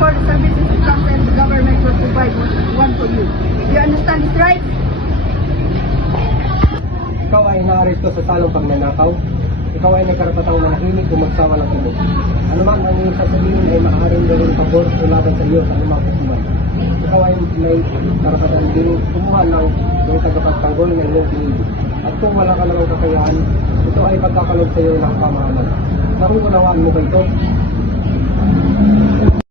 for the services of council and the government will provide one for you. You understand this, right? Ikaw ay naaresto sa salong pagnanakaw. Ikaw ay nagkarapatang manahimik o magsawa ng tunog. Ano man ang iyong sasabihin ay maaaring gawin pabor o laban sa iyo sa anumang pusuman. Ikaw ay may karapatan din kumuha ng tagapagtanggol ng iyong pinili. At kung wala ka namang kakayahan, ito ay pagkakalog sa iyo ng pamahalaan. Nakukulawaan mo ba ito?